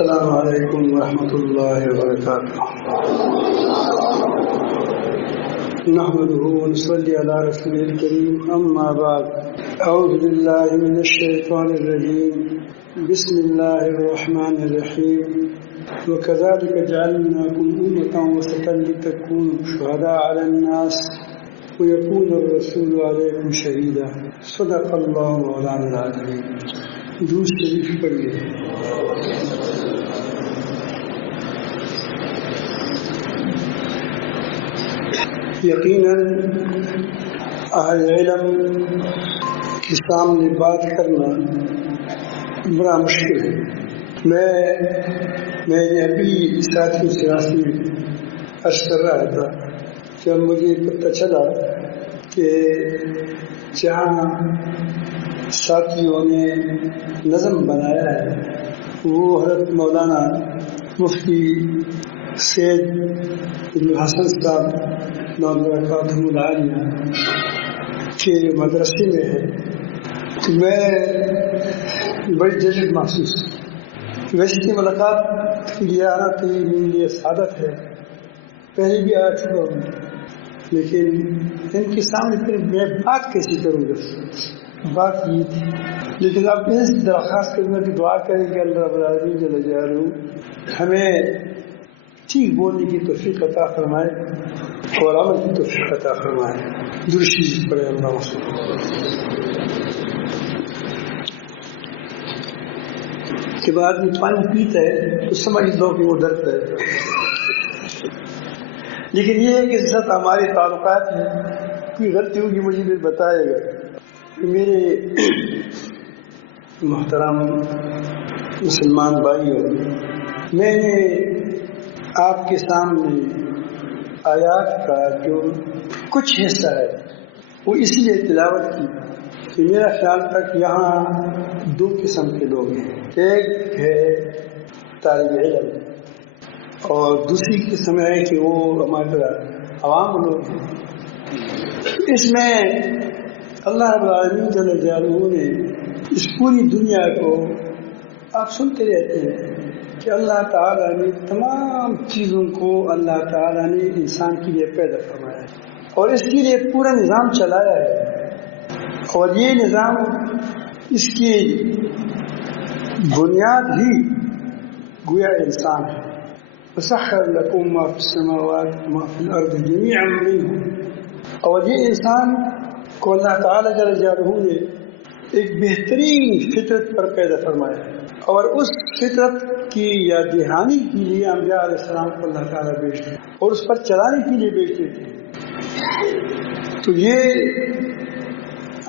السلام علیکم ورحمۃ اللہ وبرکاتہ. نحمده ونصلي على رسول الكريم اما بعد. اعوذ بالله من الشيطان الرجيم. بسم الله الرحمن الرحيم. وكذلك جعلناكم أمة وسطا لتكونوا شهداء على الناس ويكون الرسول عليكم شهيدا. صدق الله مولانا العظيم. درود شریف پڑھیے. یقیناً اہل علم کے سامنے بات کرنا بڑا مشکل ہے. میں ابھی ساتھیوں سے عرض کر رہا تھا جب مجھے پتہ چلا کہ جہاں ساتھیوں نے نظم بنایا ہے وہ حضرت مولانا مفتی سید بن حسن صاحب برکاتہ العالیہ کے مدرسے میں ہے تو میں بڑی جذب محسوس. ویسے کی ملاقات کے لیے آنا تو میرے لیے سعادت ہے. پہلے بھی آ چکا ہوں لیکن ان کے سامنے پھر میں بات کیسے کروں گا. بات یہ تھی لیکن اب اس درخواست کروں گا کہ دعا کریں کہ اللہ رب العالمین جل جلالہ ہمیں ٹھیک بولنے کی توفیق عطا فرمائے اور عمل کی توفیق عطا فرمائے. درود شریف پڑھیں. اللہ کے بعد میں پانی پیتا ہے تو سمجھ لو کہ وہ ڈرتا ہے. لیکن یہ ہے کہ اس ساتھ ہمارے تعلقات ہیں. کوئی غلطی ہوگی مجھے بھی بتائے گا. میرے محترم مسلمان بھائیوں، میں نے آپ کے سامنے آیات کا جو کچھ حصہ ہے وہ اس لیے تلاوت کی کہ میرا خیال تھا کہ یہاں دو قسم کے لوگ ہیں. ایک ہے طالب علم اور دوسری قسم ہے کہ وہ ہمارے عوام لوگ ہیں. اس میں اللہ رب العالمین جل جلالہ نے اس پوری دنیا کو آپ سنتے رہتے ہیں کہ اللہ تعالیٰ نے تمام چیزوں کو اللہ تعالیٰ نے انسان کے لیے پیدا فرمایا ہے اور اس کے لیے پورا نظام چلایا ہے. اور یہ نظام اس کی بنیاد ہی گویا انسان ہے. وَسَخَّرَ لَكُم مَّا فِي السَّمَاوَاتِ وَمَا فِي الْأَرْضِ جَمِيعًا مِّنْهُ. اور یہ انسان کو اللہ تعالیٰ جل جلالہ نے ایک بہترین فطرت پر پیدا فرمایا ہے اور اس فطرت کی یاد دہانی کے لیے انبیاء علیہ السلام کو اللہ تعالیٰ بھیجتے اور اس پر چلانے کے لیے بھیجتے تھے. تو یہ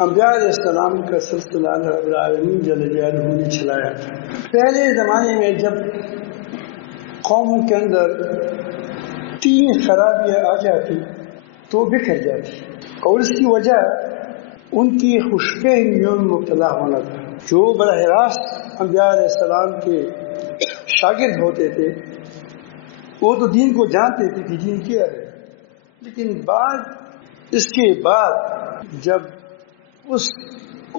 انبیاء علیہ السلام کا سلسلہ اللہ رب العالمین جل جلالہ نے چلایا. پہلے زمانے میں جب قوموں کے اندر 3 خرابیاں آ جاتی تو بکھر جاتی اور اس کی وجہ ان کی خوش فہمیوں میں مبتلا ہونا تھا. جو براہ راست انبیاء علیہ السلام کے شاگرد ہوتے تھے وہ تو دین کو جانتے تھے کہ دین کیا ہے، لیکن اس کے بعد جب اس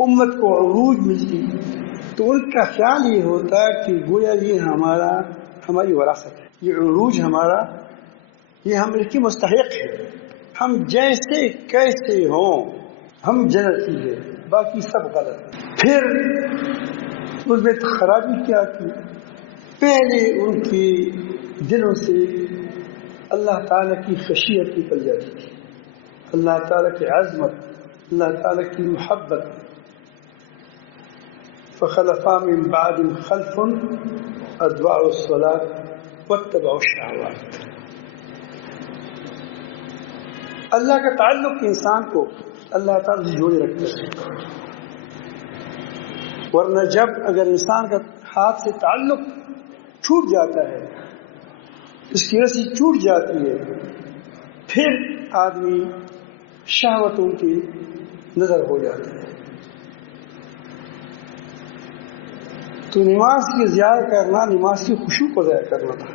امت کو عروج ملتی تو ان کا خیال یہ ہوتا کہ گویا یہ ہماری وراثت ہے، یہ عروج ہمارا، یہ ہم اس کی مستحق ہے. ہم جیسے کیسے ہوں ہم جنتی ہے، باقی سب غلط. پھر اس میں خرابی کیا کی؟ پہلے ان کے دلوں سے اللہ تعالیٰ کی خشیت نکل جاتی تھی، اللہ تعالیٰ کی عظمت، اللہ تعالیٰ کی محبت. فخلف من بعدهم خلف اضاعوا الصلاة واتبعوا الشهوات. اللہ کا تعلق انسان کو اللہ تعالیٰ سے جوڑے رکھتا ہے. ورنہ جب اگر انسان کا ہاتھ سے تعلق چھوٹ جاتا ہے، اس کی رسی چھوٹ جاتی ہے، پھر آدمی شہوتوں کی نظر ہو جاتا ہے. تو نماز کی ضیاع کرنا نماز کی خشوع کو ضائع کرنا تھا.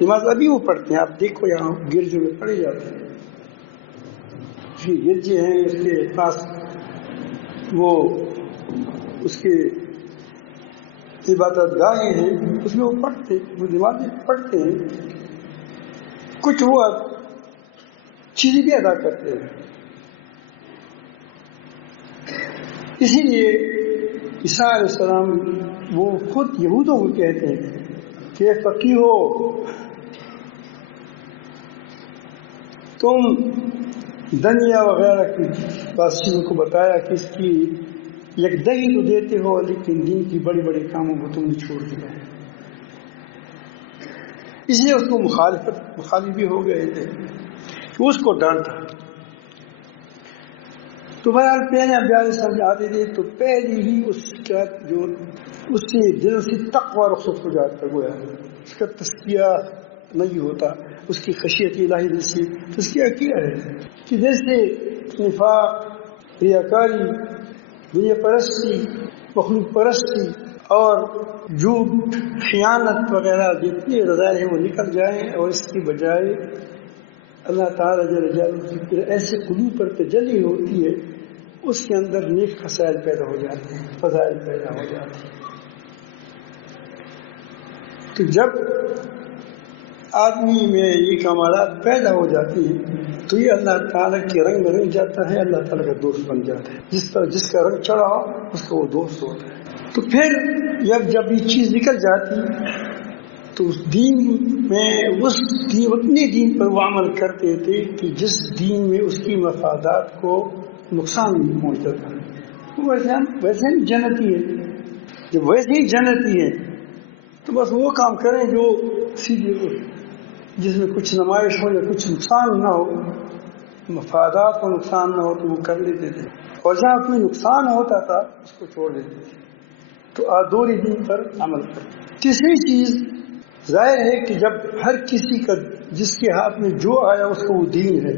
نماز ابھی وہ پڑھتے ہیں، آپ دیکھو یہاں گرجوں میں پڑھے جاتے ہیں. گرجے ہیں اس کے پاس وہ اس کے عبادت گاہیں ہیں اس میں وہ نمازیں پڑھتے ہیں، کچھ وہ چیزیں بھی ادا کرتے ہیں. اسی لیے عیسیٰ علیہ السلام وہ خود یہودوں کو کہتے ہیں کہ فقیہ ہو، تم دنیا وغیرہ کی بادشاہوں کو بتایا کہ اس کی یکدہی تو دیتے ہو لیکن دین کی بڑی بڑی کاموں کو تم نے چھوڑ دیا ہے. اس لیے اس کو مخالف بھی ہو گئے تھے کہ اس کو ڈانٹا. تو بہرحال پہلے ابیات سمجھ آتے تھے تو پہلی ہی اس کا جو اس سے دل سے تقوی رخصت ہو جاتا گویا اس کا تزکیہ نہیں ہوتا، اس کی خشیت الہی دل سے تزکیہ کیا ہے کہ جیسے نفاق، ریاکاری، دنیا پرستی، مخلوق پرستی اور جھوٹ، خیانت وغیرہ جتنے رذائل ہیں وہ نکل جائیں اور اس کی بجائے اللہ تعالیٰ جل جلالہ کی ایسے قلوب پر تجلی ہوتی ہے، اس کے اندر نیک خصائل پیدا ہو جاتے ہیں، فضائل پیدا ہو جاتے ہیں. تو جب آدمی میں یہ کمالات پیدا ہو جاتی ہیں تو یہ اللہ تعالیٰ کے رنگ میں رنگ جاتا ہے، اللہ تعالیٰ کا دوست بن جاتا ہے. جس کا رنگ چڑھا ہو اس کا وہ دوست ہوتا ہے. تو پھر جب یہ چیز نکل جاتی تو اس دین میں اپنے دین پر وہ عمل کرتے تھے کہ جس دین میں اس کی مفادات کو نقصان نہیں پہنچتا تھا. ویسے ہی جنتی ہے، جب ویسے ہی جنتی ہے تو بس وہ کام کریں جو سیدھے جس میں کچھ نمائش ہو یا کچھ نقصان نہ ہو، مفادات کو نقصان نہ ہو تو وہ کر لیتے تھے، اور جہاں کوئی نقصان ہوتا تھا اس کو چھوڑ دیتے تھے. تو آدوری دین پر عمل کرتے. تیسری چیز ظاہر ہے کہ جب ہر کسی کا جس کے ہاتھ میں جو آیا اس کو وہ دین ہے،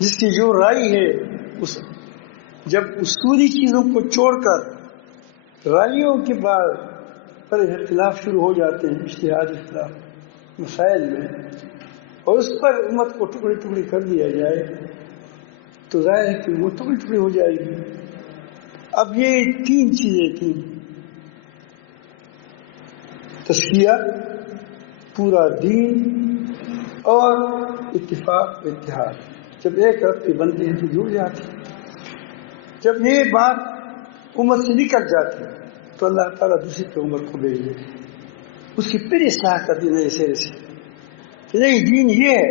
جس کی جو رائے ہے جب اصولی چیزوں کو چھوڑ کر رائیوں کے بعد پر اختلاف شروع ہو جاتے ہیں، اجتہادی اختلاف مسائل میں، اور اس پر امت کو ٹکڑے ٹکڑے کر دیا جائے تو ظاہر ہے کہ وہ ٹکڑے ٹکڑے ہو جائے گی. اب یہ تین چیزیں تھیں، تزکیہ، پورا دین اور اتفاق و اتحاد. جب ایک رب کے بنتے ہیں تو جڑ جاتے ہیں. جب یہ بات امت سے نکل جاتی ہے تو اللہ تعالیٰ دوسری پہ امت کو بھیج دیتے ہیں، اس کی پھر اصلاح کر دی نئے سرے سے کہ نہیں دین یہ ہے.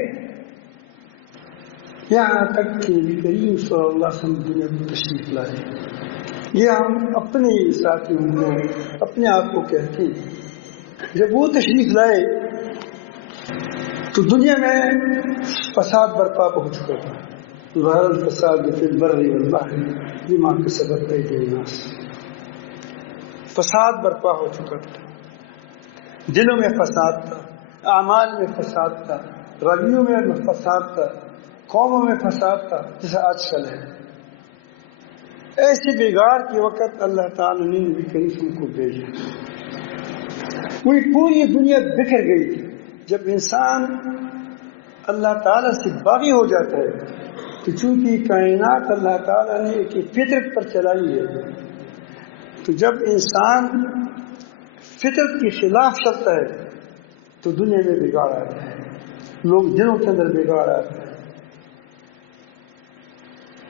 یہاں تک کہ نبی کریم صلی اللہ علیہ وسلم دنیا کو تشریف لائے. یہ ہم اپنے ساتھیوں کو اپنے آپ کو کہتے ہیں. جب وہ تشریف لائے تو دنیا میں فساد برپا ہو چکا تھا. ظہر الفساد فی البر والبحر بما کسبت ایدی الناس. فساد برپا ہو چکا تھا، دلوں میں فساد تھا، اعمال میں فساد تھا، رویوں میں فساد تھا، قوموں میں فساد تھا جیسا آج کل ہے. ایسے بگاڑ کے وقت اللہ تعالیٰ نے نبی کریم کو بھیجا. وہی پوری دنیا بکھر گئی تھی. جب انسان اللہ تعالیٰ سے باغی ہو جاتا ہے تو چونکہ کائنات اللہ تعالیٰ نے ایک فطرت پر چلائی ہے، تو جب انسان فطرت کے خلاف چلتا ہے تو دنیا میں بگاڑ آتا ہے، لوگ دلوں کے اندر بگاڑ آتا ہے.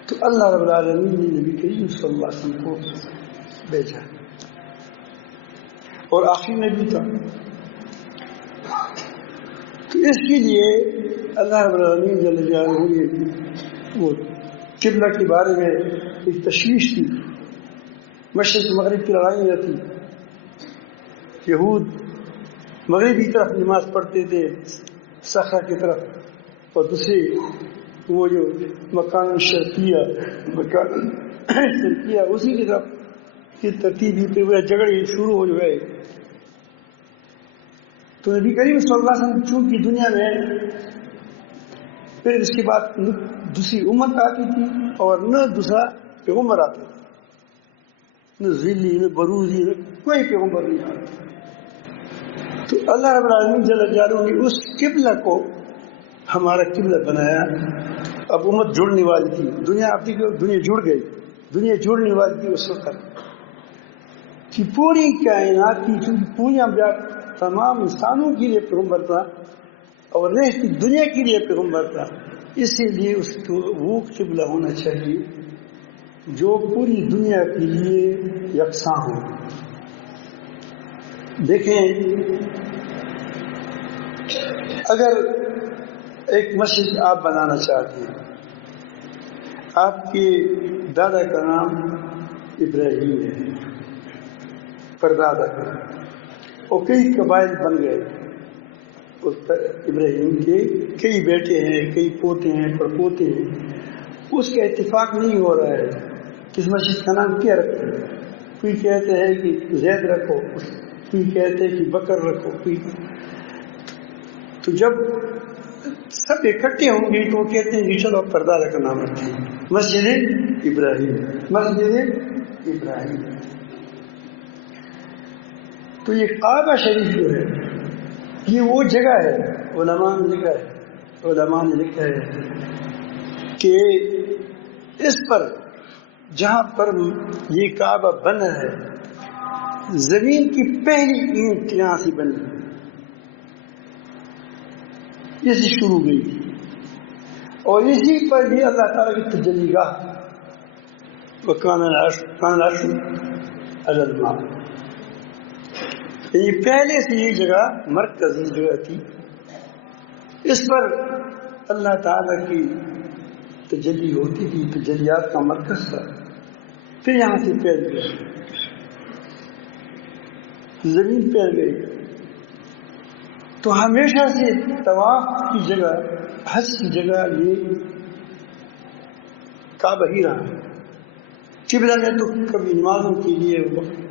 تو اللہ رب العالمین نے نبی کریم صلی اللہ علیہ وسلم کو بھیجا اور آخری نبی تھا. تو اس کے لیے اللہ رب العالمین جل جلالہ نے وہ قبلہ کے بارے میں ایک تشویش تھی. مشرق مغرب کی لڑائیاں تھی، یہود مغربی طرف نماز پڑھتے تھے صخرہ کی طرف، اور دوسرے وہ جو مکان شرقیہ اسی کی طرف کی ترتیب ہوتے ہوئے جھگڑے شروع ہو گئے. تو نبی کریم صلی اللہ علیہ وسلم چونکہ دنیا میں پھر اس کے بعد دوسری امت آتی تھی اور نہ دوسرا پیغمبر آتا تھا، نہ ذلی نہ بروزی نہ کوئی پیغمبر نہیں آتا. تو اللہ رب العالمین جل جلالہ نے اس قبلہ کو ہمارا قبلہ بنایا. اب امت جڑنے والی تھی، دنیا جڑ گئی، دنیا جڑنے والی تھی اس وقت. کہ پوری کائنات کی، چونکہ پوری تمام انسانوں کے لیے پیغمبر تھا اور رہتی دنیا کے لیے پیغمبر تھا، اسی لیے اس کو وہ قبلہ ہونا چاہیے جو پوری دنیا کے لیے یکساں ہو۔ دیکھیں، اگر ایک مسجد آپ بنانا چاہتے ہیں، آپ کے دادا کا نام ابراہیم ہے، پردادا کا، اور کئی قبائل بن گئے، اس پر ابراہیم کے کئی بیٹے ہیں، کئی پوتے ہیں، پڑپوتے ہیں، اس کا اتفاق نہیں ہو رہا ہے کہ اس مسجد کا نام کیا رکھیں۔ کوئی کہتے ہیں کہ زید رکھو، کوئی کہتے ہیں کہ بکر رکھو، کوئی۔ تو جب سب اکٹھے ہوں گے تو وہ کہتے ہیں کہ چلو پردادا کا نام رکھتے ہیں، مسجد ابراہیم، مسجد ابراہیم۔ تو یہ کعبہ شریف جو ہے، یہ وہ جگہ ہے، علماء نے لکھا ہے کہ اس پر، جہاں پر یہ کعبہ بنا ہے، زمین کی پہلی اینٹ یہاں سے بنی، یہ سے شروع ہوئی، اور اسی پر بھی اللہ تعالیٰ کی تجلی گاہ، وَكَانَ الْعَرْشُ عَلَى الْمَاءِ، یہ پہلے سے یہ جگہ مرکزی جگہ تھی، اس پر اللہ تعالیٰ کی تجلی ہوتی تھی، تجلیات کا مرکز تھا۔ پھر یہاں سے پھیل گئی، زمین پھیل گئی، تو ہمیشہ سے طواف کی جگہ، حج کی جگہ یہ کعبہ ہی رہا۔ قبلہ میں تو کبھی نمازوں کے لیے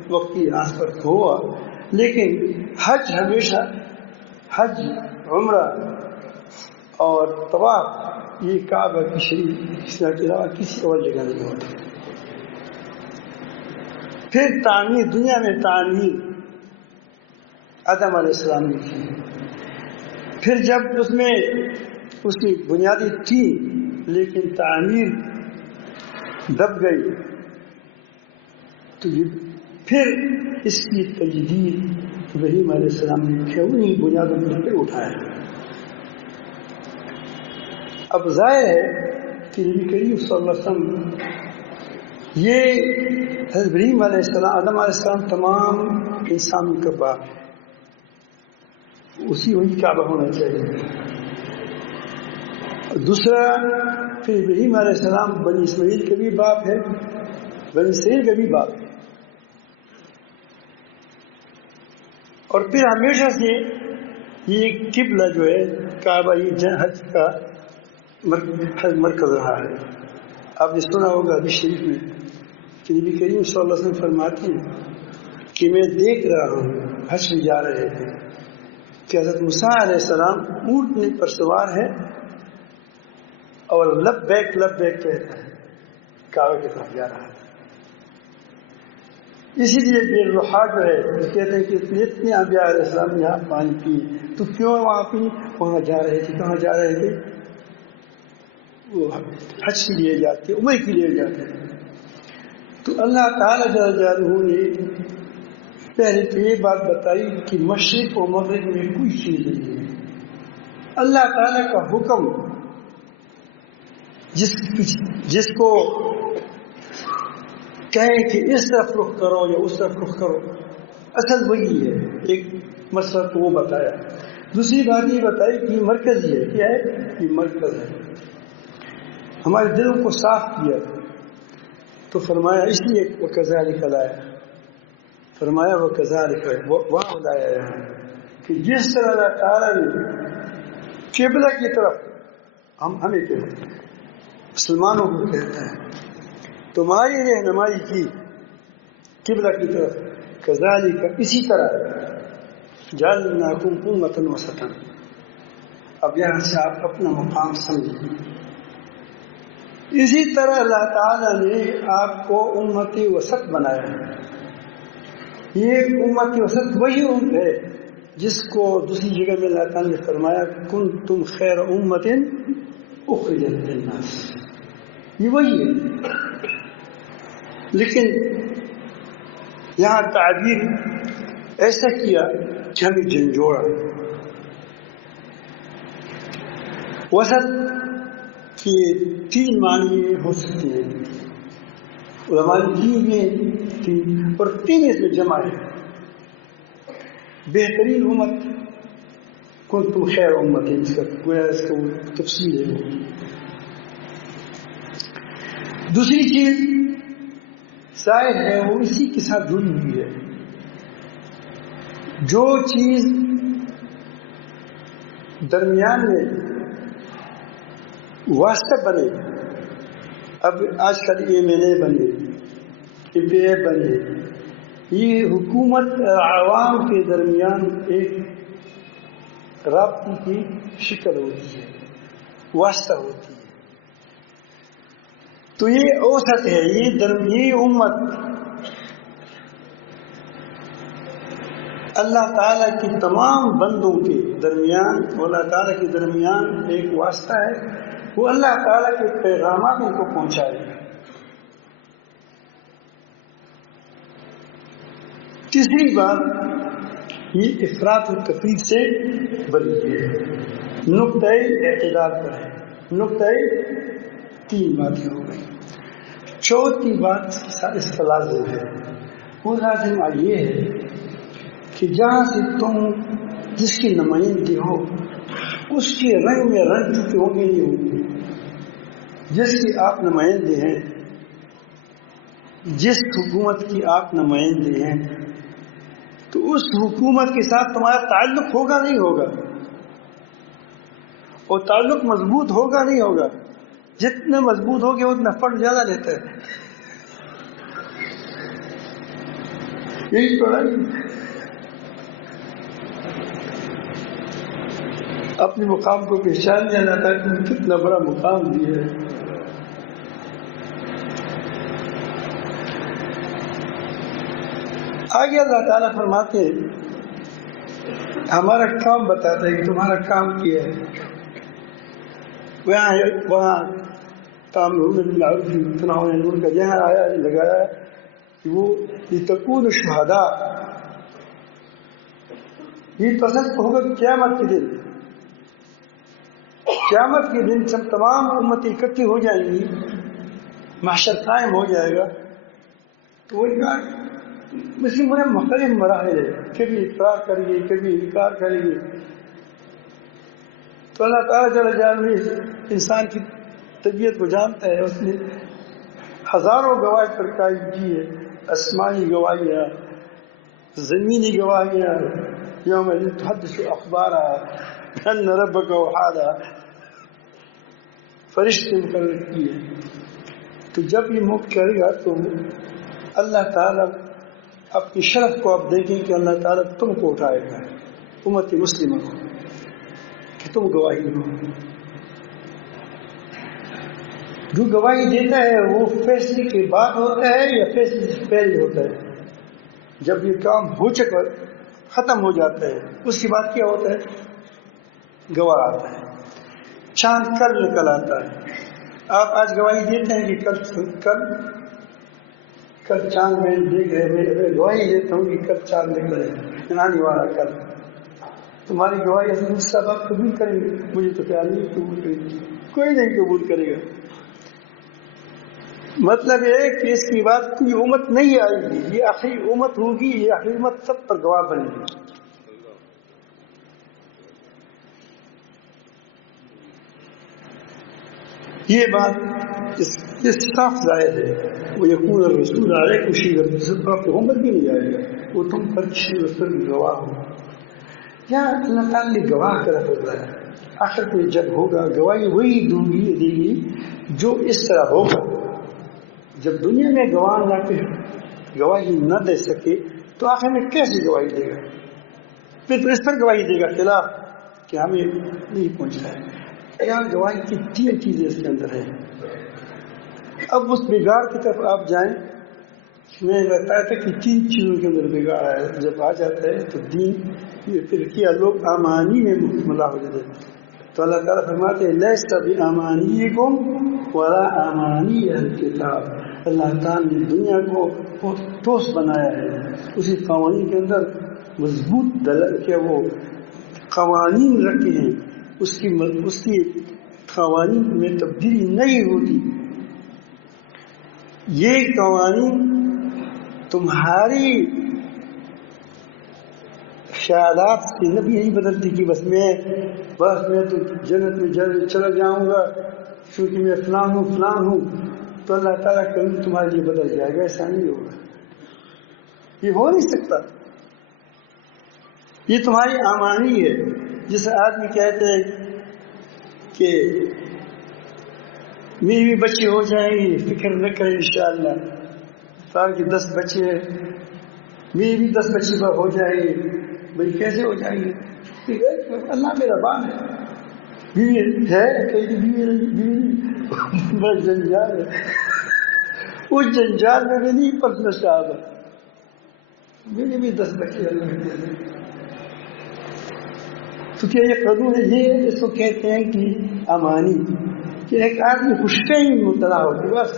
وقتی یہاں پر ہوا، لیکن حج ہمیشہ، حج، عمرہ اور طواف یہ کعبہ کی شریف کے علاوہ کسی اور جگہ نہیں ہوتا۔ پھر تعمیر، دنیا میں تعمیر آدم علیہ السلام نے کی، پھر جب اس کی بنیادی تھی لیکن تعمیر دب گئی، تو پھر اس کی تجدید ابراہیم علیہ السلام نے انہیں بنیادوں پر پھر اٹھایا۔ اب ظاہر ہے کہ نبی کریم صلی اللہ علیہ وسلم، یہ حضرت ابراہیم علیہ السلام، آدم علیہ السلام تمام انسانوں کا باپ ہے، وہی کعبہ ہونا چاہیے۔ دوسرا، پھر ابراہیم علیہ السلام بنی اسماعیل کا بھی باپ ہے، بنی اسرائیل کا بھی باپ ہے، اور پھر ہمیشہ سے یہ قبلہ جو ہے کعبہ، یہ حج کا مرکز رہا ہے۔ آپ نے سنا ہوگا حدیث شریف میں کہ نبی کریم صلی اللہ علیہ وسلم فرماتے ہیں کہ میں دیکھ رہا ہوں، حج میں جا رہے تھے، کہ حضرت موسیٰ علیہ السلام اونٹنی پر سوار ہے اور لبیک لبیک کہتا ہے، کعبہ کی طرف جا رہا ہے۔ اسی لیے بے روحا جو ہے کہتے ہیں کہ اتنے انبیاء علیہ السلام نے یہاں پانی پی، تو کیوں وہاں پی؟ وہاں جا رہے تھے۔ کہاں جا رہے تھے؟ وہ حج کے لیے جاتے، عمرے کے لیے جاتے۔ تو اللہ تعالیٰ جل جلالہ نے پہلے تو یہ بات بتائی کہ مشرق و مغرب میں کوئی چیز نہیں ہے۔ اللہ تعالیٰ کا حکم جس کو کہیں کہ اس طرف رخ کرو یا اس طرف رخ کرو، اصل وہی ہے۔ ایک مسئلہ تو وہ بتایا، دوسری بات یہ بتائی کہ یہ مرکز ہی ہے۔ کیا ہے؟ یہ مرکز ہے، ہمارے دلوں کو صاف کیا۔ تو فرمایا اس لیے وَكَذَلِكَ لَایا، فرمایا وَكَذَلِكَ وہاں لایا ہے کہ جس طرح اللہ تعالیٰ نے قبلہ کی طرف، ہمیں کہتے ہیں، مسلمانوں کو کہتا ہے تمہاری رہنمائی کی قبلہ کی طرف، كَذَلِكَ اسی طرح جَعَلْنَاكُمْ أُمَّةً وَسَطًا۔ اب یہاں سے آپ اپنا مقام سمجھیں، اسی طرح اللہ تعالیٰ نے آپ کو امت وسط بنایا ہے۔ یہ امت وسط وہی امت ہے جس کو دوسری جگہ میں اللہ تعالیٰ نے فرمایا کنتم خیر امت اخرجت للناس، یہ وہی ہے۔ لیکن یہاں تعبیر ایسا کیا کہ ہمیں جھنجھوڑا. وسط کی 3 معنی ہو سکتے ہیں. علماء نے 3 اور 3 اس میں جمع ہے. بہترین امت کنتم خیر امت ہے، اس کا گویا اس کا تفصیل ہے. دوسری چیز ظاہر ہے وہ اسی کے ساتھ جڑی ہوئی ہے. جو چیز درمیان میں واسطہ بنے، اب آج کل MLA بنے، MPA بنے، یہ حکومت عوام کے درمیان ایک رابطے کی شکل ہوتی ہے، واسطہ ہوتی ہے. تو یہ اوسط ہے، یہ امت اللہ تعالیٰ کی تمام بندوں کے درمیان، اللہ تعالیٰ کے درمیان ایک واسطہ ہے. وہ اللہ تعالیٰ کے پیغامات ان کو پہنچائے گا. تیسری بات یہ افراط و تفریط سے بری ہے، نقطۂ اعتدال پر ہے. نقطۂ 3 باتیں ہو گئی. چوتھی بات اس کا لازم ہے. وہ لازم یہ ہے کہ جہاں سے تم جس کی نمائندگی ہو اس کے رنگ میں رنگ چکے ہوں گے نہیں ہوں گے. جس کی آپ نمائندے ہیں، جس حکومت کی آپ نمائندے ہیں، تو اس حکومت کے ساتھ تمہارا تعلق ہوگا نہیں ہوگا، اور تعلق مضبوط ہوگا نہیں ہوگا. جتنے مضبوط ہوگے اتنا فنڈ زیادہ لیتا ہے. یہی تو ہے. اپنے مقام کو پہچان لیا جاتا ہے کہ کتنا بڑا مقام دیا ہے. آگے اللہ تعالیٰ فرماتے ہیں، ہمارا کام بتاتا ہے کہ تمہارا کام کیا ہے. وہاں تامرون بالمعروف وتنہون عن المنکر کا یہاں آیا لگایا ہے کہ وہ لتکونوا شہداء. یہ تصدق ہوگا قیامت کے دن. قیامت کے دن جب تمام امتیں اکٹھی ہو جائیں گی، محشر قائم ہو جائے گا، تو وہ مسلم میں مختلف مراحل ہے. کبھی اقرار کریں گے، کبھی انکار کریں گے. تو اللہ تعالیٰ جل جلالہ انسان کی طبیعت کو جانتا ہے. اس نے ہزاروں گواہی پر قائم کی ہے، آسمانی گواہیاں، زمینی گواہیاں. یوم تحدث اخبارها ان ربک وحادا، فرشتے مقرر کیے. تو جب یہ موقع کرے گا تو اللہ تعالیٰ اپنی شرف کو آپ دیکھیں کہ اللہ تعالیٰ تم کو اٹھائے گا، امت مسلمہ کو، کہ تم گواہی دو. جو گواہی دیتا ہے وہ فیصلے کے بعد ہوتا ہے یا فیصلے سے پہلے ہوتا ہے؟ جب یہ کام ہو چکا ختم ہو جاتا ہے اس کے بعد کیا ہوتا ہے؟ گواہ آتا ہے. چاند کل نکل آتا ہے. آپ آج گواہی دیتے ہیں کہ کل چاند میں دیکھ رہے، میں گواہی دیتا ہوں کہ کل چاند نکلے آنے والا کل. تمہاری گواہی سب آپ قبول کریں گے؟ مجھے تو خیال نہیں قبول کریں گے، کوئی نہیں قبول کرے گا. مطلب یہ کہ اس کی بات کوئی امت نہیں آئے گی، یہ آخری امت ہوگی، یہ آخری امت سب پر گواہ بنے گی. یہ بات اس صاف ظاہر ہے. وہ یقون الرسول علیکم شہیدا، سب پر پیغمبر بھی نہیں آئے گا، وہ تم پر کسی رسول بھی گواہ ہو. یا اللہ تعالیٰ نے گواہ کر رکھا ہے. آخر کوئی جب ہوگا گواہی وہی دے گی جو اس طرح ہوگا. جب دنیا میں گواہی نہ دے سکے تو آخر میں کیسے گواہی دے گا؟ پھر اس پر گواہی دے گا خلاف کہ ہمیں نہیں پہنچا ہے. یہاں گواہی کی 3 چیزیں اس کے اندر ہیں. اب اس بگاڑ کی طرف آپ جائیں. میں بتایا تھا کہ 3 چیزوں کے اندر بگاڑ ہے. جب آ جاتا ہے تو دین پھر کیا لوگ امانی میں مبتلا ہو جاتے ہیں. تو اللہ تعالیٰ فرماتے ہیں لیس بامانیکم ولا امانی اہل کتاب، اللہ تعالیٰ نے دنیا کو بہت ٹھوس بنایا ہے، اسی قوانین کے اندر مضبوط کہ وہ قوانین رکھے ہیں، اس کی قوانین میں تبدیلی نہیں ہوتی. یہ قوانین تمہاری خیالات سے نبی نہیں بدلتی کہ بس میں تو جنت میں چلا جاؤں گا کیونکہ میں فلاں ہوں تو اللہ تعالیٰ کبھی تمہارے لیے بدل جائے گا. ایسا نہیں ہوگا، یہ ہو نہیں سکتا. یہ تمہاری آمانی ہے. جس آدمی کہتے ہیں کہ میری بھی بچے ہو جائیں گے، فکر نہ کریں انشاءاللہ، سال کے 10 بچے ہیں، میری بھی 10 بچے ہو جائیں گے. بھائی کیسے ہو جائیں گے؟ اللہ میرا بان ہے، بیوی ہے کہیں بیوی بس جنجال ہے. اس جنجال میں بھی نہیں پڑھنا چاہتا. میرے بھی 10 بچے اللہ کے دے. تو کیا یہ قانون ہے؟ یہ اس کو کہتے ہیں کہ امانی، کہ ایک آدمی خوشفہمی میں مبتلا ہوگا، بس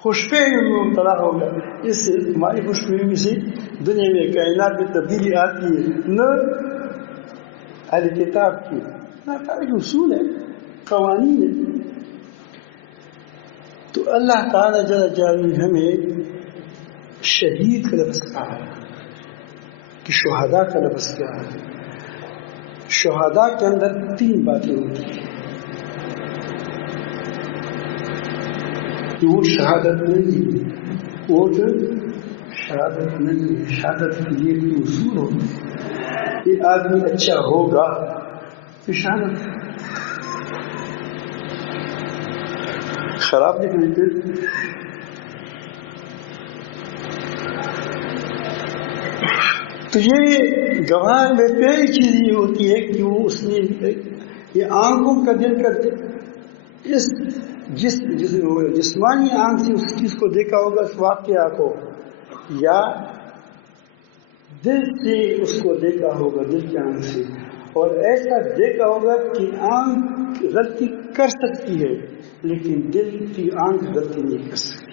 خوشفہمی میں مبتلا ہوگا. اس سے ہماری خوشفہمی سے دنیا میں کائنات میں تبدیلی آتی ہے، نہ اہل کتاب کی. اللہ تعالیٰ کے اصول ہے، قوانین ہے. تو اللہ تعالیٰ جل جلالہ ہمیں شہید کا لفظ کہا ہے کہ شہداء کا لفظ کیا ہے. شہداء کے اندر 3 باتیں ہوتی ہیں. وہ شہادت نہیں، وہ جو شہادت نہیں ہے. شہادت کے لیے کوئی اصول ہوتے ہیں. یہ آدمی اچھا ہوگا تو شہادت، خراب نکلے پھر. تو یہ گواہ میں پہلی چیز یہ ہوتی ہے کہ وہ اس نے یہ آنکھوں کا دل کا اس جسمانی آنکھ سے اس چیز کو دیکھا ہوگا، اس واقعہ کو، یا دل سے اس کو دیکھا ہوگا، دل کی آنکھ سے. اور ایسا دیکھا ہوگا کہ آنکھ غلطی کر سکتی ہے لیکن دل کی آنکھ غلطی نہیں کر سکتی.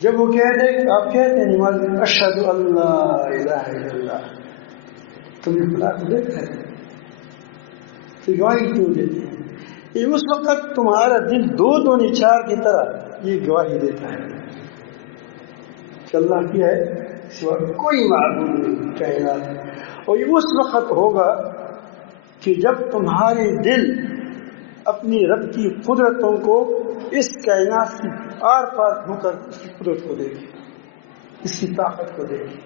جب وہ کہتے ہیں، آپ کہتے ہیں نماز میں اشہد ان لا الہ الا اللہ، تم نے خدا کو دیکھا ہے تو گواہی کیوں دیتے ہیں؟ یہ اس وقت تمہارا دل 2 دونے 4 کی طرح یہ گواہی دیتا ہے کہ اللہ کی ہے سوا کوئی معبود نہیں کائنات. اور یہ اس وقت ہوگا کہ جب تمہارے دل اپنی رب کی قدرتوں کو اس کائنات سے آر پار ہو کر اس کی قدرت کو دیکھے، اس کی طاقت کو دیکھے،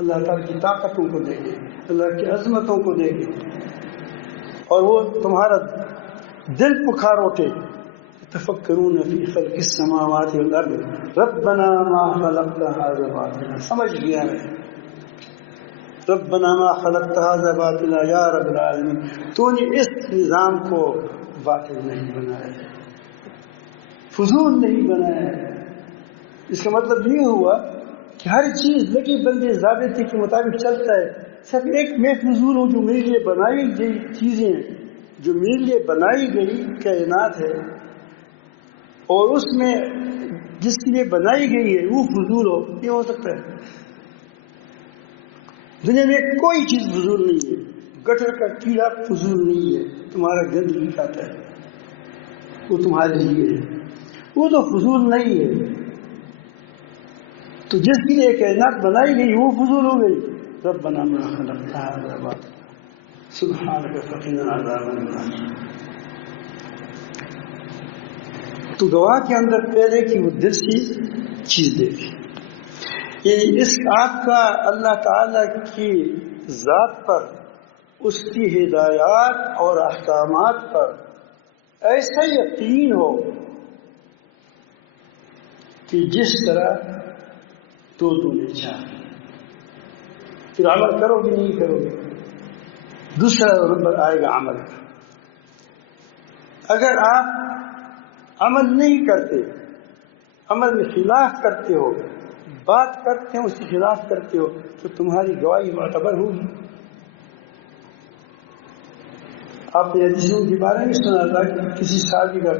اللہ تعالیٰ کی طاقتوں کو دیکھے، اللہ کی عظمتوں کو دیکھے، اور وہ تمہارا دل پکار اٹھے. تفکرون فی خلق السماوات والارض ربنا ما خلقت هذا باطلا. سمجھ گیا ہے، ربنا ما خلقت هذا باطلا یا رب العالمین، تو نے اس نظام کو باطل نہیں بنایا، فضول نہیں بنایا ہے. اس کا مطلب یہ ہوا کہ ہر چیز لگی بندے ضابطے کے مطابق چلتا ہے. صرف ایک میں فضول ہوں جو میرے لیے بنائی گئی چیزیں، جو میرے لیے بنائی گئی کائنات ہے، اور اس میں جس کے لیے بنائی گئی ہے وہ فضول ہو. یہ ہو سکتا ہے؟ دنیا میں کوئی چیز فضول نہیں ہے. گٹر کا کیڑا فضول نہیں ہے، تمہارا گندگی کھاتا ہے، وہ تمہارے لیے ہے، وہ تو فضول نہیں ہے. تو جس کے لیے کائنات بنائی گئی وہ فضول ہو گئی. ربنا ما خلقت هذا باطلا سبحانك فقنا عذاب النار. تو گواہ کے اندر پہلے کہ وہ دل سے چیز دیکھے. یعنی اس آپ کا اللہ تعالی کی ذات پر، اس کی ہدایات اور احکامات پر ایسا یقین ہو کہ جس طرح 2 دونے 4. پھر عمل کرو گے نہیں کرو گے، دوسرا نمبر آئے گا عمل کا. اگر آپ عمل نہیں کرتے، عمل میں خلاف کرتے ہو، بات کرتے ہیں اس کے خلاف کرتے ہو، تو تمہاری گواہی معتبر ہوگی. آپ نے حدیثوں کے بارے میں سنا تھا کہ کسی صحابی کا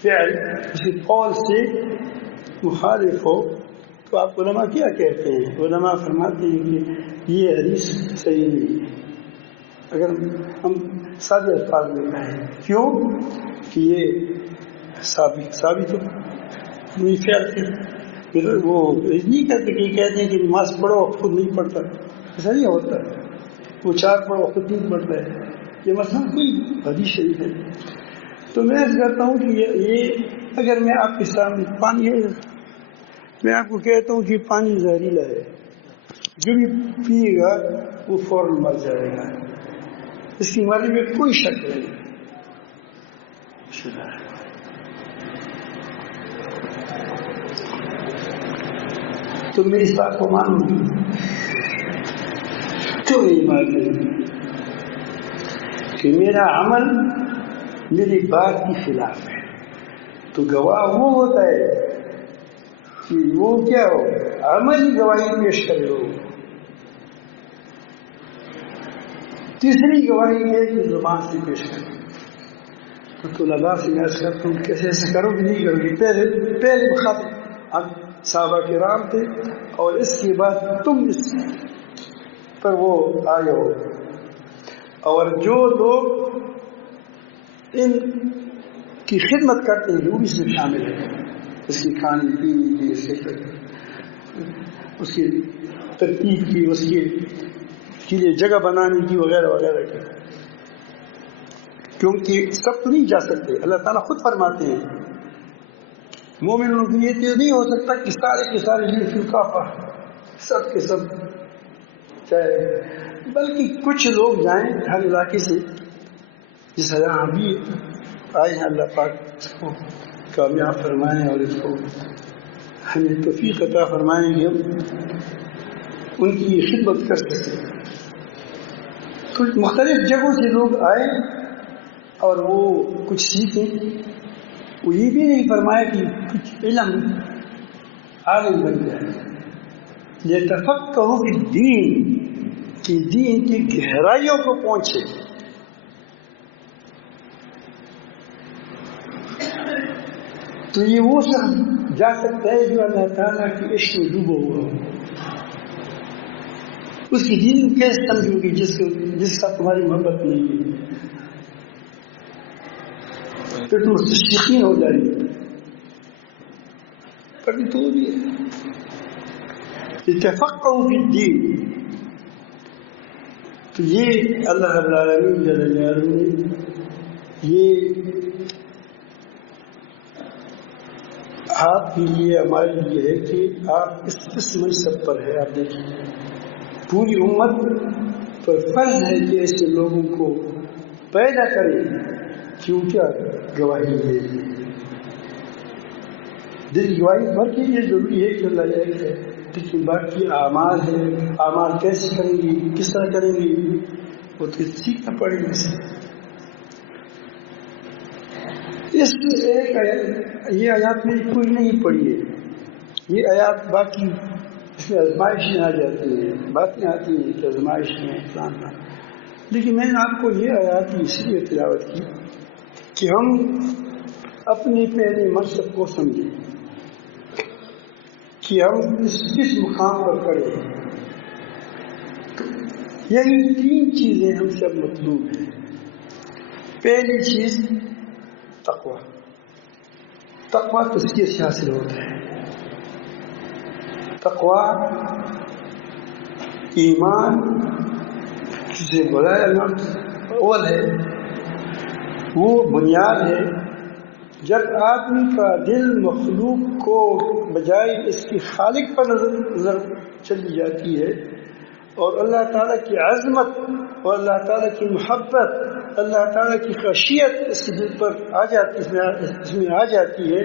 فعل کسی قول سے مخالف ہو تو آپ علماء کیا کہتے ہیں؟ علماء فرماتے ہیں کہ یہ حدیث صحیح نہیں ہے، اگر ہم سادے الفاظ میں کہیں کیوں کہ یہ ثابت تو نہیں فعل تھے، پھر وہ نہیں کہتے کہ کہتے ہیں کہ نماز پڑھو خود نہیں پڑھتا، ایسا نہیں ہوتا، وہ 4 پڑھو خود نہیں پڑھتا ہے، یہ مثلا کوئی حدیث شریف ہے۔ تو میں کہتا ہوں کہ یہ اگر میں آپ کے سامنے پانی ہے، میں آپ کو کہتا ہوں کہ پانی زہریلا ہے، جو بھی پیے گا وہ فوراً مر جائے گا، اس کی مرنے میں کوئی شک نہیں۔ تو میری اس بات کو مانو گی تو نہیں مانتے کہ میرا عمل میری بات کے خلاف ہے، تو گواہ وہ ہوتا ہے کہ وہ کیا ہو عملی گواہی پیش کرے ہو۔ تیسری گواہی ہے کہ زبان سے پیش کرے۔ تو طلباء سے میں عرض کرتا ہوں کیسے ایسے کرو گے نہیں کرو گے، پہلے خط صحابہ کرام تھے اور اس کے بعد تم اس پر وہ آئے ہو، اور جو لوگ ان کی خدمت کرتے ہیں وہ بھی اس میں شامل ہے، اس کی کھانے پینے کی، اس کی ترتیب کی، اس کے لیے جگہ بنانے کی وغیرہ وغیرہ کی، کیونکہ سب تو نہیں جا سکتے۔ اللہ تعالیٰ خود فرماتے ہیں مومنوں کے لیے تو نہیں ہو سکتا کہ سارے کے سارے یہ فرقہ سب کے سب چاہے، بلکہ کچھ لوگ جائیں ہر علاقے سے، جس طرح ابھی آئے ہیں، اللہ پاک اس کو کامیاب فرمائیں اور اس کو ہمیں توفیق عطا فرمائیں کہ ہم ان کی خدمت کر سکیں۔ تو مختلف جگہوں سے لوگ آئے اور وہ کچھ سیکھیں، وہ یہ بھی نہیں فرمایا کہ کچھ علم عالم بن جائے، لیتفقہوا فی الدین، کہ دین کی گہرائیوں کو پہنچے۔ تو یہ وہ سب جا سکتا ہے جو اللہ تعالیٰ کی عشق میں ڈوبا ہوا ہو۔ اس کی دین کیسے سمجھو گی جس کا تمہاری محبت نہیں ہے؟ پھر تم مستشرقین ہو جائیں گے، پر تو بھی اتفقوا فی الدین۔ تو یہ اللہ رب العالمین جل جلالہ نے یہ آپ کے لیے ہمارے لیے ہے کہ آپ اس منصب پر ہے۔ آپ دیکھیں پوری امت پر فرض ہے کہ ایسے لوگوں کو پیدا کریں کیوں کیا گواہی دے، دل گواہی بھر کے لیے ضروری ہے کہ اللہ ایک ہے، لیکن باقی اعمال ہے، اعمال کیسے کریں گی، کس طرح کریں گی، وہ تو سیکھنا پڑے گا۔ اس ایک یہ آیات میں کوئی نہیں پڑھی ہے، یہ آیات باقی اس میں آزمائشیں آ جاتی ہیں، باتیں آتی ہیں کہ آزمائش میں اسلام کا، لیکن میں نے آپ کو یہ آیات اس لیے تلاوت کی کہ ہم اپنے پہلے مقصد کو سمجھیں کہ ہم کس مقام پر کھڑے ہیں۔ تو یہی 3 چیزیں ہم سے مطلوب ہیں۔ پہلی چیز تقویٰ، تقویٰ تزکیہ سے حاصل ہوتا ہے۔ تقویٰ ایمان جسے بڑا اول ہے، وہ بنیاد ہے۔ جب آدمی کا دل مخلوق کو بجائے اس کی خالق پر نظر چلی جاتی ہے اور اللہ تعالیٰ کی عظمت اور اللہ تعالیٰ کی محبت، اللہ تعالیٰ کی خشیت اس کے دل پر آ جاتی، اس میں آ جاتی ہے،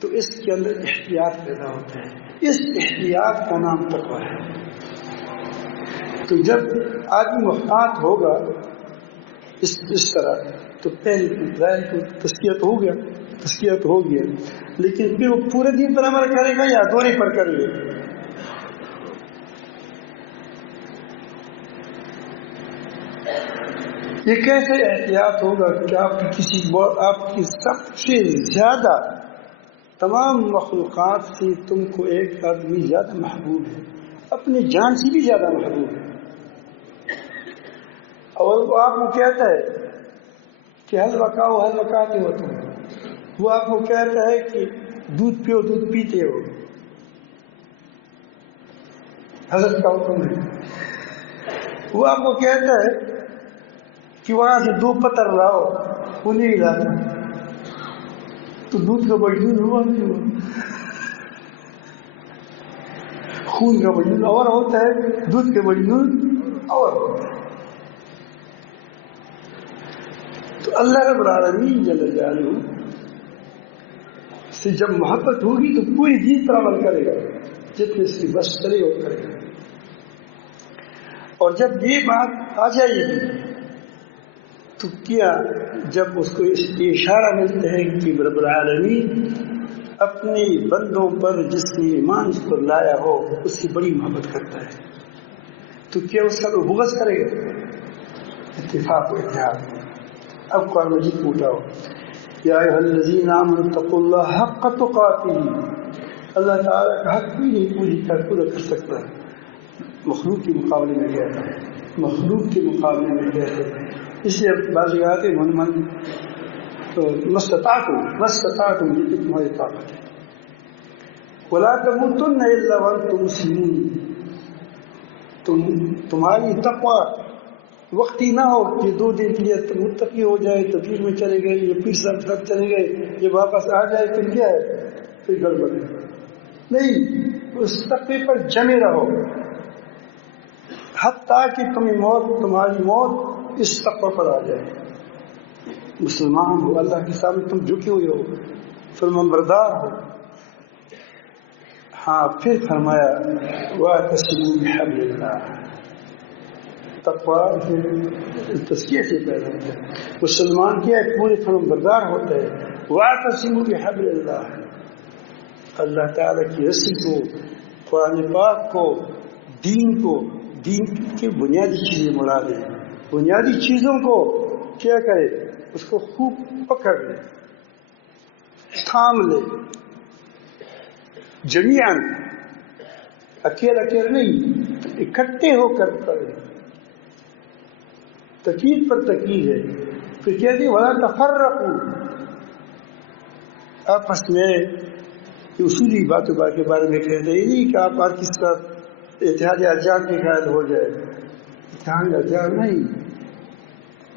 تو اس کے اندر احتیاط پیدا ہوتا ہے۔ اس احتیاط کا نام تقویٰ ہے۔ تو جب آدمی محتاط ہوگا اس طرح تو پہلے ظاہر کو تزکیہ تو ہو گیا، لیکن پھر وہ پورے دن پر عمل کرے گا یا دوری پر کرے گا؟ یہ کیسے احتیاط ہوگا کہ آپ کی سب سے زیادہ تمام مخلوقات سے تم کو ایک آدمی زیادہ محبوب ہے، اپنی جان سے بھی زیادہ محبوب ہے، اور وہ آپ کو کہتا ہے کہ حل وکاؤ حل وکاتے ہو تم، وہ آپ کو کہتا ہے کہ دودھ پیو دودھ پیتے ہو، حضرت کا حکم ہے، وہ آپ کو کہتا ہے کہ وہاں سے 2 پتھر لاؤ، وہ نہیں لاتا، تو دودھ کا مجنون ہوا نہیں ہوا، خون کا مجنون اور ہوتا ہے، دودھ کے مجنون اور ہوتا ہے۔ تو اللہ رب العالمین جل جلالہ سے جب محبت ہوگی تو پوری دین پر عمل کرے گا، جتنے اس کی بس چلے وہ کرے گا، اور جب یہ بات آ جائے گی تو کیا جب اس کو اشارہ ملتا ہے کہ رب العالمین اپنے بندوں پر جس نے ایمان اس پر لایا ہو اس سے بڑی محبت کرتا ہے، تو کیا اس کا کوئی بغض کرے گا؟ اتفاق و اتحاد۔ اب قرآن مجید پوچھا ہو یا ایھا الذین آمنوا اتقوا اللہ حق تقاتہ، اللہ تعالیٰ کا حق بھی نہیں پورا کر سکتا، مخلوق کے مقابلے میں کہتا ہے، مخلوق کے مقابلے میں کہتا ہے، اس لیے بعض آتے من مستطاعتم یہ تمہاری طاقت ہے، ولا تموتن الا وانتم مسلمون، تمہاری تقوی وقتی نہ ہو کہ 2 دن کے لیے متقی ہو جائے، تبلیغ میں چلے گئے یا پیر صاحب کے ساتھ چلے گئے، جب واپس آ جائے پھر کیا ہے، پھر گڑبڑ ہے، نہیں، اس تقوی پر جمے رہو حتیٰ کہ تمہاری موت اس تقوی پر آ جائے، مسلمان ہو، اللہ کے سامنے تم جھکے ہوئے ہو، فرمانبردار ہو۔ ہاں پھر فرمایا وَاعْتَصِمُوا بِحَبْلِ اللَّهِ، تقوی تزکیے سے پیدا ہوتا ہے، مسلمان کیا ہے پورے فرمانبردار ہوتا ہے، وَاعْتَصِمُوا بِحَبْلِ اللَّهِ، اللہ تعالیٰ کی رسی کو، قرآن پاک کو، دین کی بنیادی چیزیں مراد ہیں، بنیادی چیزوں کو کیا کرے، اس کو خوب پکڑ لے، تھام لے، جمیعاً، اکیلا نہیں، اکٹھے ہو کر پڑھے، تکید پر تکید ہے، پھر کہتے ہیں وَلَا تَفَرَّقُوا، آپس میں اصولی باتوں کے بارے میں کہتے ہیں نہیں کہ آپ ہر کس کا اتحاد ادیان کے قائل ہو جائے، اتحاد ادیان نہیں،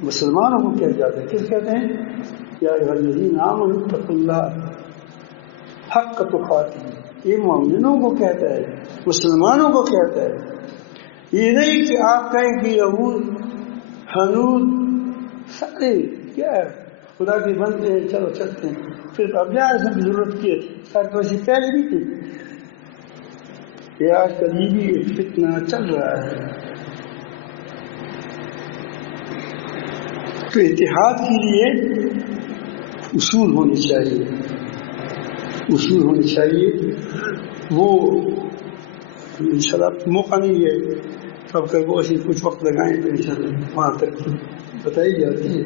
مسلمانوں کو کہا جاتا ہے، کس کہتے ہیں یا ایھا الذین آمنوا اتقوا اللہ حق تقاتہ، یہ مومنوں کو کہتا ہے، مسلمانوں کو کہتا ہے، یہ نہیں کہ آپ کہیں کہ یہود حنود سارے کیا ہے خدا کے بندے ہیں، چلو چلتے ہیں، پھر اب یار سب کی ضرورت کی ہے، سر کو ایسی پہلے بھی تھی، یہ آج کل یہ بھی ایک فتنہ چل رہا ہے۔ تو اتحاد کے لیے اصول ہونے چاہیے، اصول ہونے چاہیے، وہ انشاءاللہ موقع نہیں ہے اب کر وہ کچھ وقت لگائیں تو انشاءاللہ وہاں تک بتائی جاتی ہے۔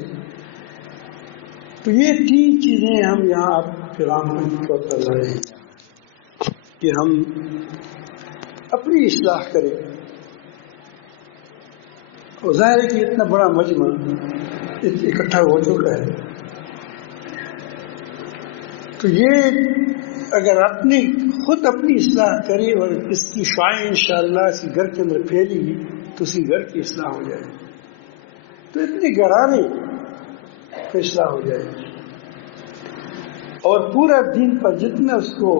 تو یہ 3 چیزیں ہم یہاں پیغام کر رہے ہیں کہ ہم اپنی اصلاح کریں، اور ظاہر ہے کہ اتنا بڑا مجمع اکٹھا ہو چکا ہے، تو یہ اگر خود اپنی اصلاح کرے اور اس کی شعائیں انشاءاللہ اس گھر کے اندر پھیلی گی تو اسی گھر کی اصلاح ہو جائے گی، تو اتنے گھرانے کی اصلاح ہو جائے گی، اور پورا دین پر جتنا اس کو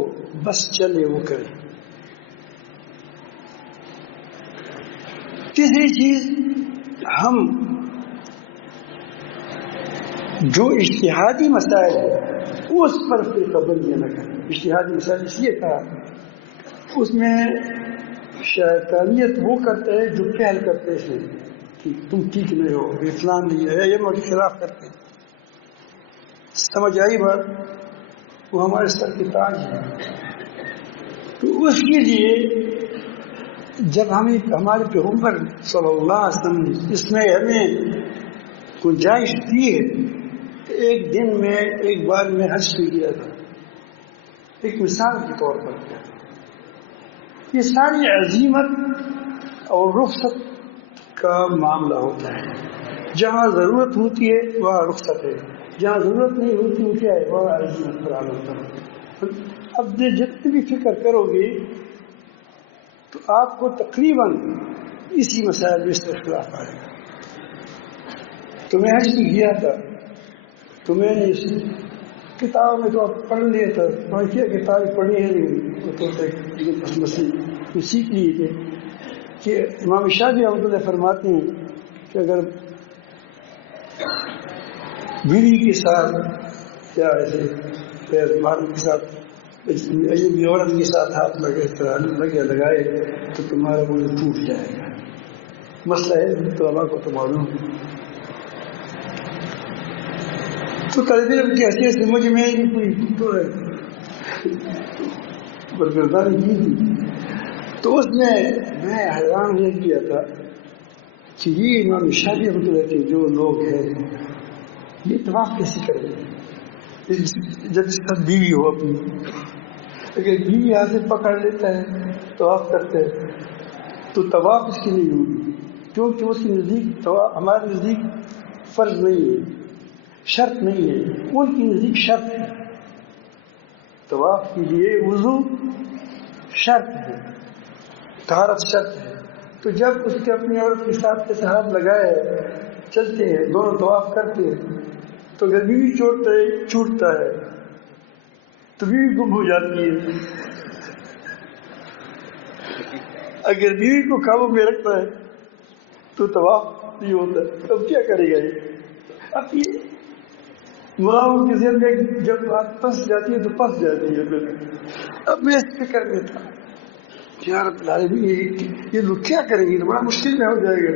بس چلے وہ کرے۔ تیسری چیز، ہم جو اجتہادی مسائل ہیں اس پر فرقہ بندیاں نہ کریں۔ اجتہادی مسائل اس لیے کہا، اس میں شیطانیت وہ کرتے ہیں جو پہل کرتے ہیں کہ تم ٹھیک نہیں ہو، اسلام نہیں ہے، یہ کے خلاف کرتے ہیں، سمجھ آئی بات؟ وہ ہمارے سر کے تاج ہے، تو اس کے لیے جب ہمارے پیغمبر صلی اللہ علیہ وسلم اس میں ہمیں گنجائش دی ہے کہ ایک دن میں ایک بار میں حج پہ گیا تھا، ایک مثال کے طور پر کیا یہ ساری عزیمت اور رخصت کا معاملہ ہوتا ہے. جہاں ضرورت ہوتی ہے وہاں رخصت ہے، جہاں ضرورت نہیں ہوتی وہ کیا ہے، وہاں عزیمت پر عمل کرو. اب جتنی بھی فکر کرو گے تو آپ کو تقریباً اسی مسائل میں اس اختلاف آئے گا. تو میں حج بھی گیا تھا تو میں نے اس کتاب میں تو آپ پڑھ لیا تھا، میں کیا کتابیں پڑھی ہیں تو سیکھ لیے تھے کہ امام شافعی رحمۃ اللہ فرماتے ہیں کہ اگر بیوی کے ساتھ یا ایسے ماروں کے ساتھ اجنبی عورت کے ساتھ ہاتھ لگائے تو تمہارا وضو ٹوٹ جائے گا. مسئلہ ہے تو اللہ کو تو معلوم ہے. تو طالب علم کی حیثیت سے مجھے میں کوئی برگردانی کی تھی تو اس میں حیران یہ کیا تھا کہ یہ امام شافعی رحمۃ اللہ کے جو لوگ ہیں یہ طواف کیسے کریں گے جب اس کا بیوی ہو اپنی. اگر بیوی ہاتھ سے پکڑ لیتا ہے طواف کرتے ہیں تو طواف اس کی نہیں ہوگی، کیونکہ اس کے نزدیک ہمارے نزدیک فرض نہیں ہے، شرط نہیں ہے، ان کی نزدیک شرط ہے. طواف کے لیے وضو شرط ہے، طہارت شرط ہے. تو جب اس کے اپنی عورت کے ساتھ کے ہاتھ لگائے چلتے ہیں دونوں طواف کرتے ہیں تو اگر بیوی چھوٹتا ہے تو بیوی گم ہو جاتی ہے. اگر بیوی کو قابو میں رکھتا ہے تو طواف نہیں ہوتا. اب کیا کرے گا یہ؟ اب یہ مراؤں کے ذہن میں جب بات پھنس جاتی ہے تو پھنس جاتی ہے. اب میں اس فکر میں تھا یار یہ لوگ کیا کریں گے، بڑا مشکل میں ہو جائے گا.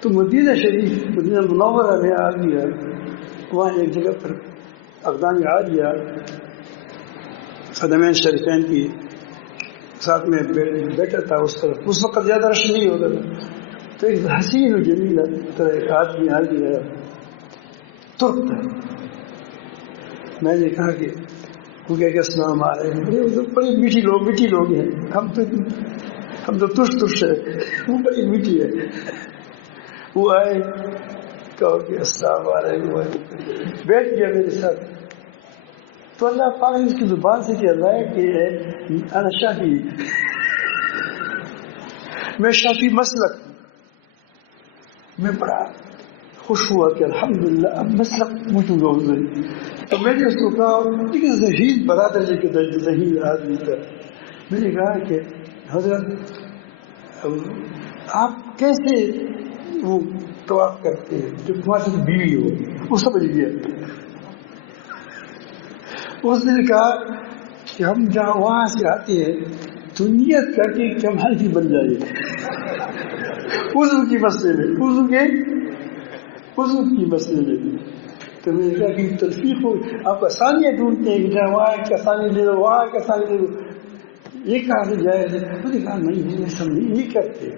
تو مدینہ شریف مدینہ منورہ میں آ گیا، وہاں ایک جگہ پر اقدام عالیہ قدمین شریفین کی ساتھ میں بیٹھا تھا. اس طرف اس وقت زیادہ رش نہیں ہوتا تھا. تو ایک حسین و جمیلہ طرح ایک آدمی آ گیا، ترک تھا. میں نے کہا کہ وہ کہہ کے السلام علیکم. بڑی میٹھی لوگ ہیں، ہم تو ترش ہے، وہ بڑی میٹھی ہے. وہ آئے کہو کہ السلام علیکم، بیٹھ گیا میرے ساتھ. تو اللہ پاک نے اس کی زبان سے کہہ رہا ہے کہ انا شافعی، میں شافعی مسلک. میں بڑا خوش ہوا کہ الحمدللہ اب مسلک موجود ہو گئی. تو میں نے اس کو کہا لیکن ذہین برادر جی کے ذہین آدمی تھا. میں نے کہا کہ حضرت آپ کیسے وہ طواف کرتے ہیں جب تمہارے ساتھ بیوی ہو؟ وہ سمجھ گیا. اس نے کہا کہ ہم جہاں وہاں سے آتے ہیں تو نیت کر کے کہ ہم حنفی بن جائے وضو کی مسئلے میں، وضو کی مسئلے میں. تو میں نے کہا کہ تلفیق ہو، آپ آسانیاں ڈھونڈتے ہیں کہ جہاں وہاں ایک آسانی لے لو، وہاں ایک آسانی لے لو، یہ کہاں سے جائے. میں نے کہا نہیں ایسا نہیں کرتے.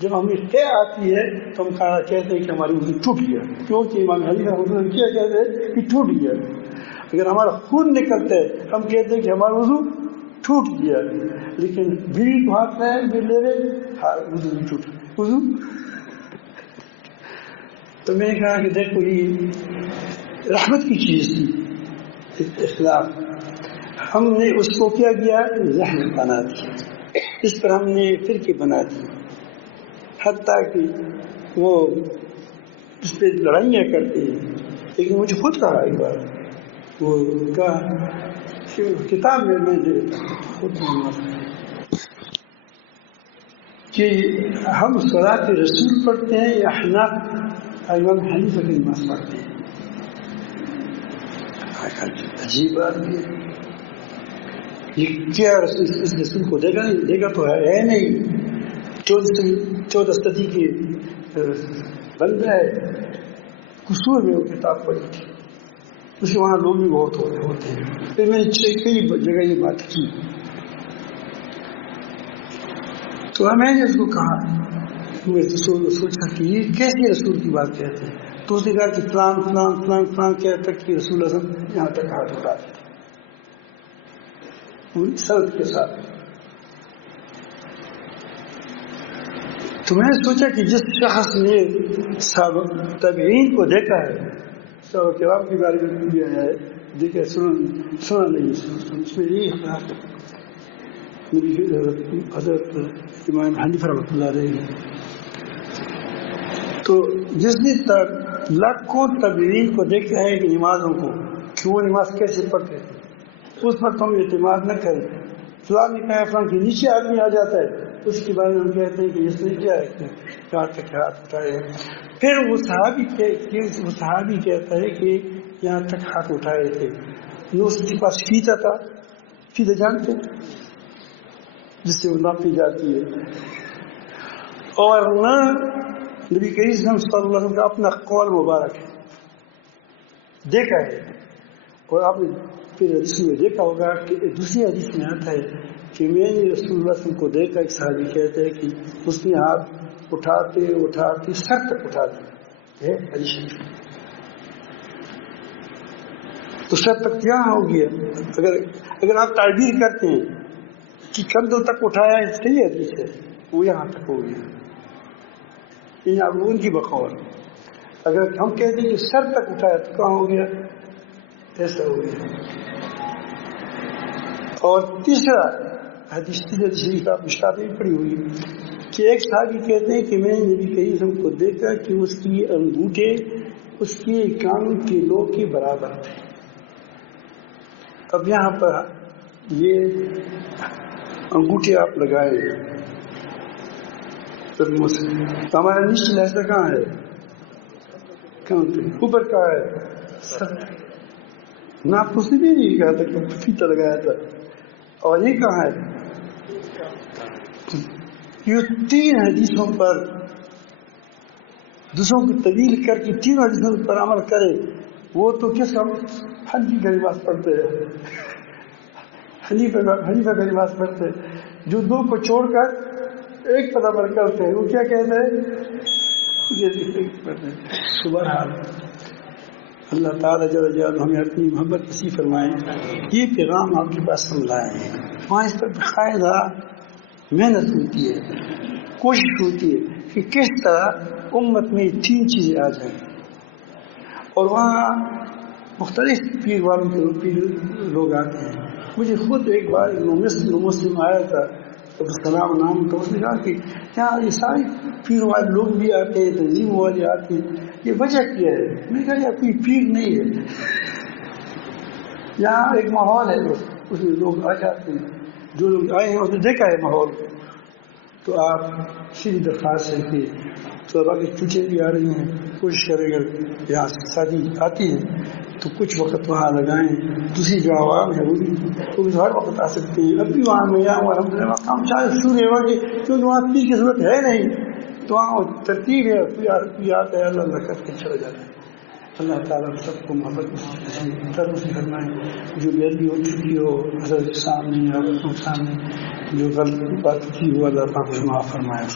جب ہمیں طے آتی ہے تو ہم کہتے ہیں کہ ہماری وضو ٹوٹ گیا، کیونکہ امام حنیفہ حضور کیا کہتے ہیں کہ ٹوٹ گیا. اگر ہمارا خون نکلتا ہے ہم کہتے ہیں کہ ہمارا وضو ٹوٹ گیا. لیکن بیوی کو ہاتھ میں لے رہے وضو نہیں ٹوٹ وضو. تو میں نے کہا کہ دیکھو یہ رحمت کی چیز تھی اخلاق. ہم نے اس کو کیا کیا، ذہن بنا دیا، اس پر ہم نے فرقے بنا دی، حتیٰ کہ وہ اس پہ لڑائیاں کرتے ہیں. لیکن مجھے خود کہا ایک بار، وہ کہا کتاب میں خود کہ ہم صلاۃ رسول پڑھتے ہیں یا احناف امام حنیفہ کی نماز پڑھتے ہیں. عجیب بات یہ کیا اس رسول کو دیکھا تو ہے نہیں، 14 صدی کے بندہ ہے. قصور میں وہ کتاب پڑھی تھی، اس کے وہاں لوگ بھی بہت ہوتے ہیں. پھر میں نے کئی جگہ یہ بات کی تو میں نے اس کو کہا میں سوچا کہ یہ کیسے رسول کی بات کہتے ہیں، تو اس نے کہا کہ فلان فلان فلان فلان کہہ تک کہ رسول اللہ صلی اللہ علیہ وسلم یہاں تک ہاتھ اٹھا دیتے پوری سرد کے ساتھ. تو میں نے سوچا کہ جس شخص نے تابعین کو دیکھا ہے، صحابہ کرام کے بارے میں بھی آیا ہے، دیکھا سنا نہیں، اس میں یہی اختلاف ہے. حضرت امام حنیفہ رحمۃ اللہ علیہ، تو جس نے لاکھوں تابعین کو دیکھا ہے کہ نمازوں کو کہ وہ نماز کیسے پڑھتے تھے، اس پر تم اعتماد نہ کریں. فلاں نے کہا فلاں کے نیچے آدمی آ جاتا ہے، اس کے بارے میں ہم کہتے ہیں کہ اس نے کیا ہے کہاں تک ہاتھ اٹھائے. پھر وہ صحابی کہتا ہے کہ یہاں تک ہاتھ اٹھائے تھے. اس کے پاس فیتا تھا، فیتا جانتے جس سے وہ ناپی جاتی ہے، اور نہ نبی کریم صلی اللہ علیہ وسلم کا اپنا قول مبارک ہے، دیکھا ہے. اور آپ نے پھر حدیث میں دیکھا ہوگا کہ دوسری حدیث میں آتا ہے کہ میں نے رسول اللہ صلی اللہ علیہ وسلم کو دیکھا. ایک صحابی کہتے ہیں کہ اس نے ہاتھ اٹھاتے سر تک اٹھا دیا ہے حدیث. تو سر تک کیا ہو گیا؟ اگر آپ تعبیر کرتے ہیں کہ کندھوں تک اٹھایا ہے، صحیح حدیث ہے، وہ یہاں تک ہو گیا. آپ ان کی بقول. اگر ہم کہتے ہیں کہ سر تک اٹھایا تو کہاں ہو گیا؟ ایسا ہو گیا. اور تیسرا حدیث شریف آپ مشکات میں پڑھی ہوئی کہ ایک صحابی کہتے ہیں کہ میں نے نبی کریم صلی اللہ علیہ وسلم کو دیکھا کہ اس کی انگوٹھے اس کی کان کے لو کے برابر تھے. اب یہاں پر یہ انگوٹھے آپ لگائے تو ہمارا نیچے ایسا کہاں ہے؟ اوپر کہاں ہے؟ سر. نہ آپ اس نے بھی نہیں کہا تھا کہ فیتا لگایا تھا. اور یہ کہاں ہے؟ یہ تین حدیثوں پر دوسروں کی طویل کر کے تین حدیثوں پر عمل کرے، وہ تو کس ہم حنفی کا نماز پڑھتے ہیں، حنیفہ کا نماز پڑھتے ہیں. جو دو کو چھوڑ کر ایک پر عمل کرتے ہیں وہ کیا کہتے ہیں؟ سبحان اللہ تعالیٰ جل جلالہ ہمیں اپنی محبت نصیب فرمائے. یہ پیغام آپ کے پاس ہم لائے ہیں، وہاں اس پر باقاعدہ محنت ہوتی ہے، کوشش ہوتی ہے کہ کس طرح امت میں تین چیزیں آ جائیں. اور وہاں مختلف پیر والوں کے پیر لوگ آتے ہیں. مجھے خود ایک بار مسلم آیا تھا السلام نام، تو اس نے کہا کہ یہاں یہ سارے پیر والے لوگ بھی آتے ہیں، تنظیم والے آتے ہیں، یہ وجہ کیا ہے؟ میں نے کہا یار کوئی پیر نہیں ہے، یہاں ایک ماحول ہے، اس میں لوگ آ جاتے ہیں. جو لوگ آئے ہیں اس نے دیکھا ہے ماحول. تو آپ سیدھی درخواست ہے کہ طلبا کی چھٹیاں بھی آ رہی ہیں، کوشش کریں اگر یہاں شادی آتی ہے تو کچھ وقت وہاں لگائیں. دوسری جو عوام ہے وہ بھی ہر وقت آ سکتے ہیں. اب بھی وہاں میں یہاں الحمد للہ کام شاید شروع ہوا کہ کیونکہ وہاں پیر کی ضرورت ہے نہیں، تو وہاں ترتیب ہے، کوئی آتا ہے اللہ اللہ کر کے چلا جاتا ہے. اللہ تعالیٰ سب کو محبت سے فرمائے. جو غلطی ہو چکی ہو حضرت کے سامنے یا کے سامنے جو غلط بات کی ہو اللہ تعالیٰ معاف فرمائے.